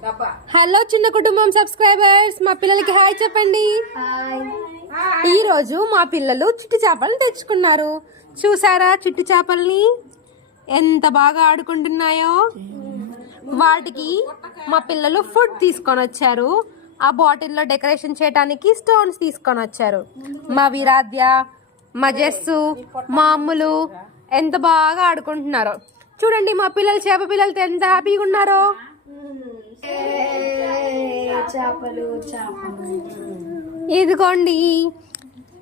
Hello చిన్న కుటుంబం subscribers, మా పిల్లలకి హాయ్ చెప్పండి. ఈ రోజు మా పిల్లలు చిట్టి చేపలను తెచ్చుకున్నారు. చూసారా చిట్టి చేపల్ని ఎంత బాగా ఆడుకుంటున్నాయో. వాటికి మా పిల్లలు ఫుడ్ తీసుకొని వచ్చారు. ఆ బాటిల్లో డెకరేషన్ చేయడానికి స్టోన్స్ తీసుకొని వచ్చారు. మా విరాధ్య, మా జస్సు, మా అమ్ములు ఎంత బాగా ఆడుకుంటున్నారో చూడండి. మా పిల్లలు చేప పిల్లలతో ఎంత హ్యాపీగా ఉన్నారో. ఇదిగోండి,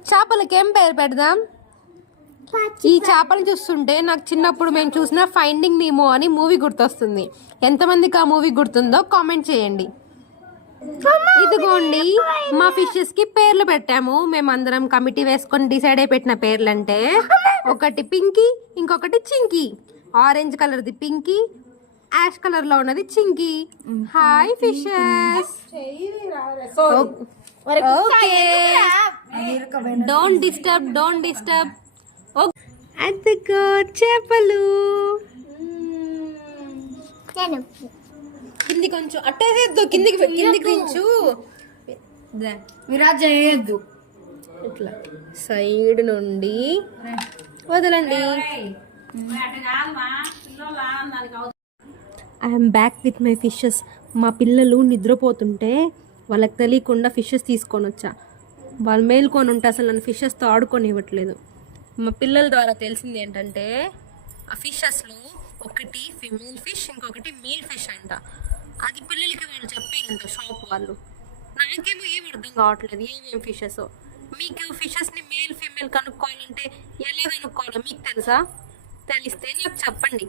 చేపలకి ఏం పేరు పెడదాం? ఈ చేపలు చూస్తుంటే నాకు చిన్నప్పుడు మేము చూసిన ఫైండింగ్ నీమో అని మూవీ గుర్తొస్తుంది. ఎంతమందికి ఆ మూవీ గుర్తుందో కామెంట్ చేయండి. ఇదిగోండి, మా ఫిషెస్ కి పేర్లు పెట్టాము. మేమందరం కమిటీ వేసుకొని డిసైడ్ అయి పెట్టిన పేర్లు అంటే, ఒకటి పింకీ, ఇంకొకటి చింకీ. ఆరెంజ్ కలర్ది పింకీ, యాష్ కలర్ లో ఉన్నది Chinki. Hi fishes. Okay, don't disturb. అదిగో చేపలు. కింది కొంచెం అట్టేసేద్దు, కిందికి దించు. విరాజేయద్దు, ఇట్లా సైడ్ నుండి వదలండి. I'm back with my fishes. మా పిల్లలు నిద్రపోతుంటే వాళ్ళకి తెలియకుండా ఫిషెస్ తీసుకొని వచ్చా. వాళ్ళు మేల్కొని ఉంటే అసలు నన్ను ఫిషెస్తో ఆడుకొని ఇవ్వట్లేదు. మా పిల్లల ద్వారా తెలిసింది ఏంటంటే, ఆ ఫిషెస్లో ఒకటి ఫిమేల్ ఫిష్, ఇంకొకటి మేల్ ఫిష్ అంట. అది పిల్లలకి వాళ్ళు చెప్పారంట షాప్ వాళ్ళు. నాకేమో ఏం అర్థం కావట్లేదు ఏమేమి ఫిషెస్. మీకు ఫిషెస్ని మేల్ ఫీమేల్ కనుక్కోవాలంటే ఎలా కనుక్కోవాలో మీకు తెలుసా? తెలిస్తే నాకు చెప్పండి.